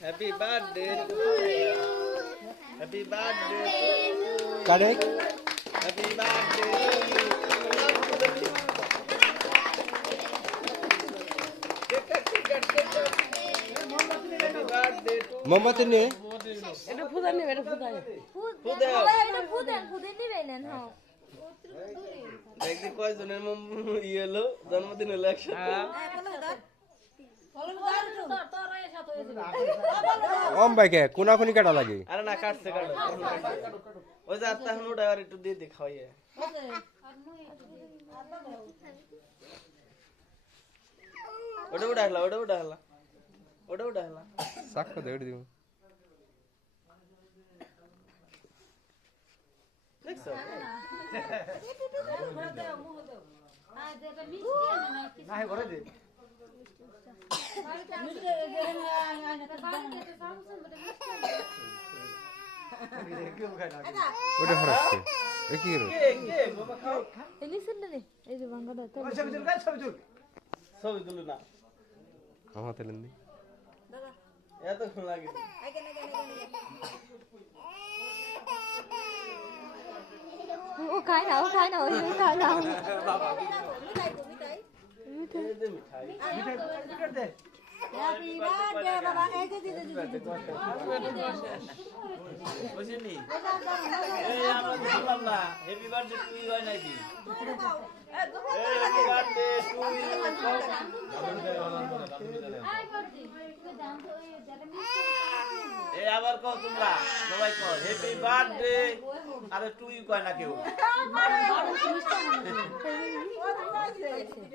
Happy birthday to you. Happy birthday to you. Correct. Happy birthday to you. মোমবাতি নিয়ে এটা ফুদা নেবে এটা ফুদা একদিন কয়জনের ইয়ে হলো জন্মদিন হলো একসাথে ভাইকে কোনাকুনি কাটা লাগে আরে না কাটছে কাটো ওই যে আত্মা এখন ওটা আর একটু দিয়ে দে খাওয়াইয়ে ওটা ওটা হলা ওটা ওটা হলা ওটা ওটা হলা সাক্ষ্য দে দিব দেখছো না হে করে দে ওটা হরাচ্ছে এ কি রে এই যে ভাঙা দাও ছবি তুলো না আমাতে লেন্দি এতক্ষণ লাগে ও খায় না খায় না মিঠাই হ্যাপি বার্থডে বাবা এই যে বুঝিনি এই আমরা বললাম না হ্যাপি বার্থডে টু ইউ হয় নাকি এই হ্যাপি বার্থডে টু ইউ এই আবার কও তোমরা সবাই কও হ্যাপি বার্থডে আরে টু ইউ কয় না কেউ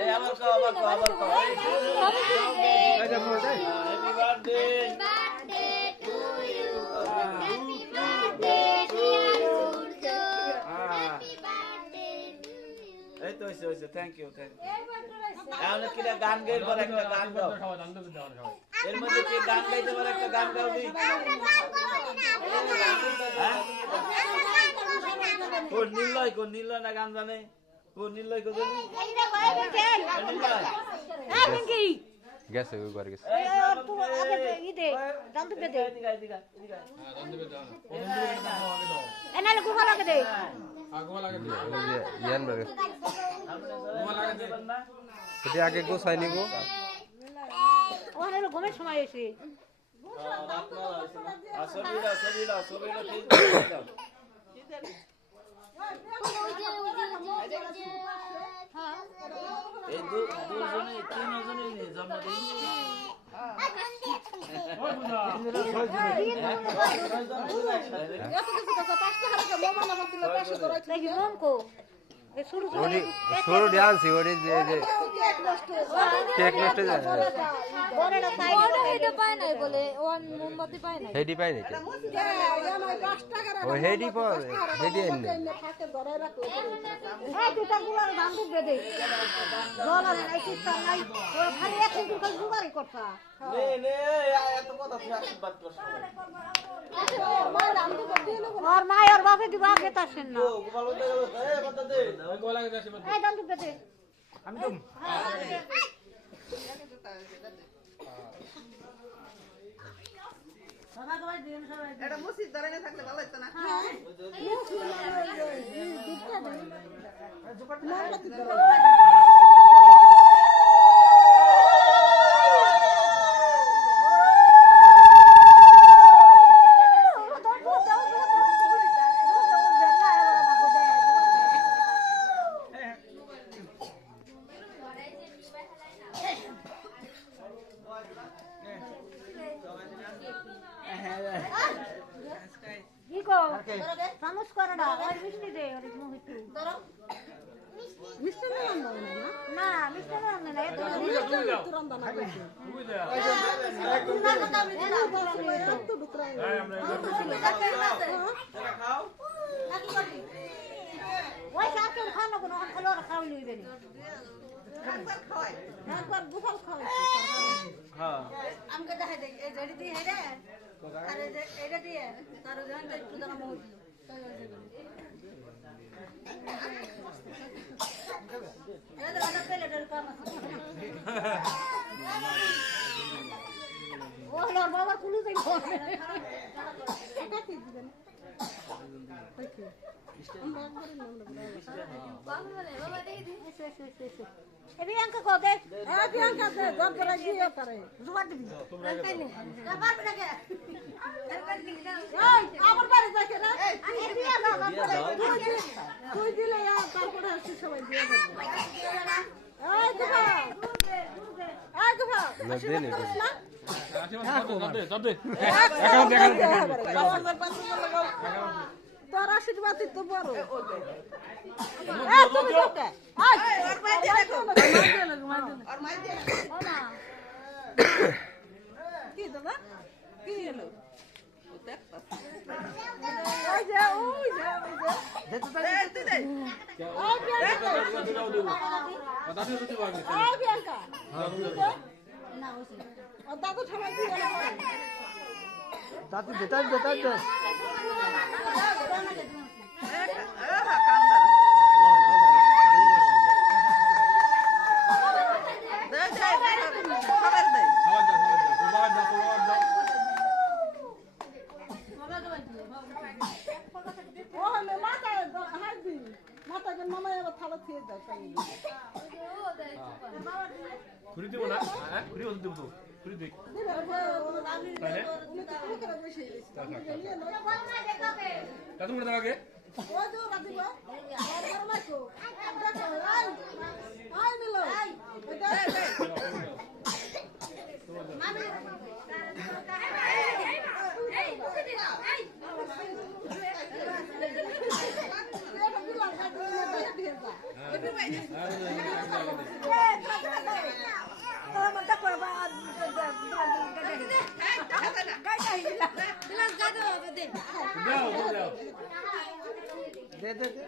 এই আবার কও হ্যাপি বার্থডে টু ইউ এই তো হইছে থ্যাংক ইউ এখন কি গান গাইতে পারে একটা গান গাও এর মধ্যে কি গান গাইতে পারে একটা গান গাও দি কোন নীলয় না গান জানে কোন নীলয় কো জানি গেছে ওই ঘর গেছে ইয়ান বারে এটা আগে গোছাই নিব ওখানে ঘুমের সময় এসে এই দুজনে তিনজনে জন্মদিন শুরু ডান্স ওরে যে কেক নষ্ট যায় পায় নাই বলে ওয়ান মোমবাতি পায় নাই হেডি পাই নাকি ও হেডি পর হেডি এনে এই দুটা গুলো দাম দিয়ে দে জল আর এই চিত্তা নাই ও খালি এক দিন জুগারি করতা নে এত কথা তুই আশীর্বাদ কর और माय और बापे दिवा खेता सेन ना গোপাল বলতে গেল এই কথা দে গোলা লাগে আশীর্বাদ এই দাম তো দে আমি তো বাবা তোমার দিন সবাই এটা মসজিদ ধরে থাকলে ভালো হতো না কি কো সামস করে না ওই মিষ্টি দে ওর মুহিতু মিষ্টি না না মিষ্টি না না এত তুরন্ত না কইছে তো দুকরা ওই সাথে খানো কোন খালো খাও লইবে নি একবার খাওয়াই একবার বুফাল খাওয়াই হ্যাঁ আমকে দেখাই দে এই জড়ি দি হেরে আরে যে এটা দিয়ে তার জান তো একটু দানা মোহ দিও এটা দানা প্লেটের কাম আছে ও লর বাবা কুলু যাই এটা কি দিবেন ওকে আমরা একবারে নাম এবি আঙ্কা কো দে এ প্রিয়াঙ্কা দে জব করে গিয়ে করে জোয়ার দিবি কাইলে কাবার বেটাকে এই আমার বাড়ি যাকে না এবি আঙ্কা তুই দিলে তারপরে আসি সবাই দিয়ে দেব এই দুবা এই দুবা দেন না তোর আশীর্বাদ তো বড় তুমি ঢোকে ওর মাই দিয়ে দেখো ওর মাই দিয়ে ও না কি দাদা কি হলো ওই যে তুই দে ওই প্রিয়াঙ্কা ওই প্রিয়াঙ্কা না ওসে ও দাদু সবাই দিয়ে গেল দাদু বেটার বেটার দে খাবার দে ও হলে মাথা হাইবি মাথা কে মামা এবার থালা খেয়ে দাও তাই খুরি দিব না হ্যাঁ খুরি বলতে দিব তো খুরি দেখ তাহলে উনি তো কি করে বসে কত করে দাও আগে ওই তো রাদিব আর মাইকো দেখো আই মিলো এটা মামি দাও দাও দে দে দে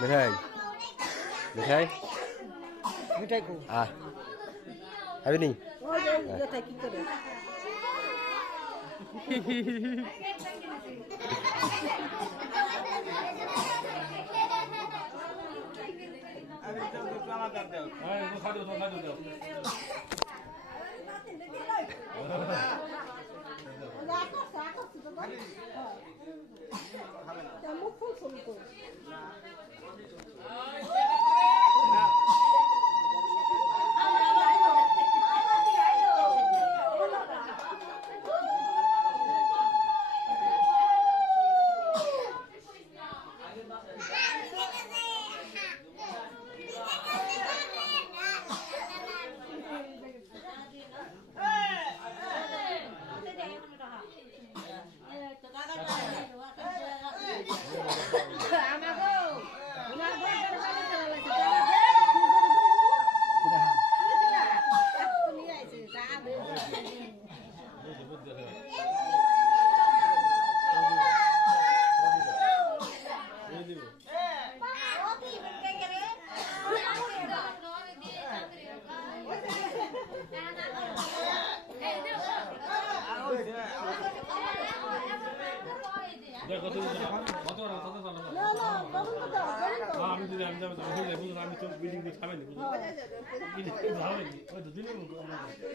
মিঠাই মিঠাই মিঠাই কো আ আবি নি ওই যে এটা কি করে হ্যাঁ তো খাও দাও দাও মুখ ফুল ফুল করে না না তখন তো দাও দাও আমি যদি আমি যাবো আমি তো বিল্ডিং দিয়ে খাবেন যাবেন ওই তো দিনের মতো আমার সাথে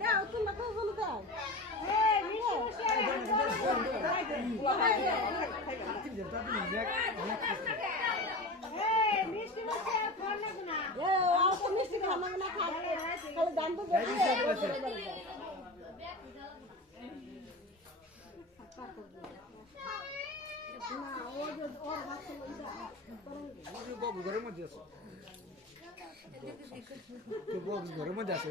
দাও তুমি কই বলো দাও মিষ্টি খানা না খাবে খালি দাম তো না ও যে ওর হাতে ঘরের মধ্যে আছে ঘরের মধ্যে আছে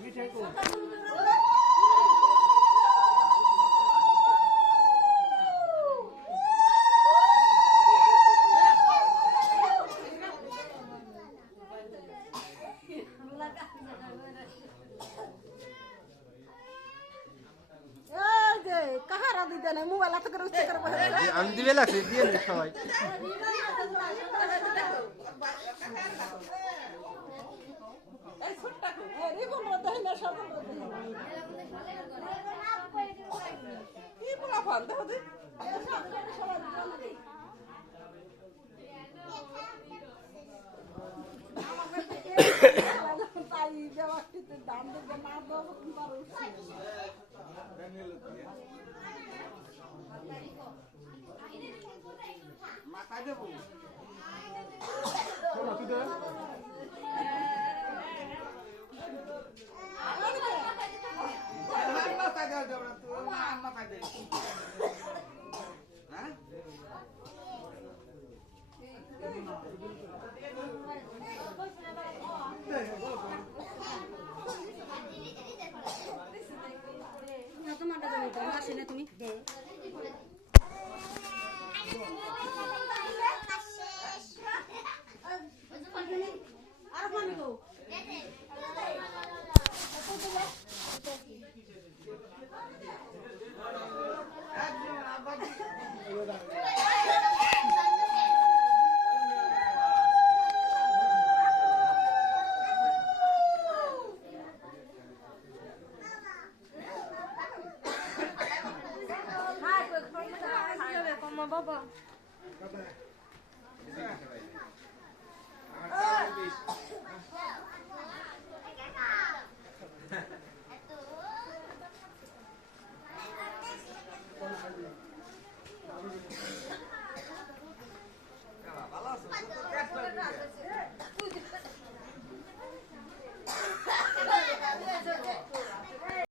মিঠাই কো কাহারা দিতে নাই মোবাইল হাতে করে উঠতে করে আমি দিবে লাগছে দিয়ে নে সবাই এই ছোটটা এই কোন দেই না সব কি পোলা ফান দাও দে তাই দেওয়া কিন্তু দাম দেবে না দাও পারো মাথায় দেবো তোমারটা দেবো তো আসে না তুমি আর পানি গো বাবা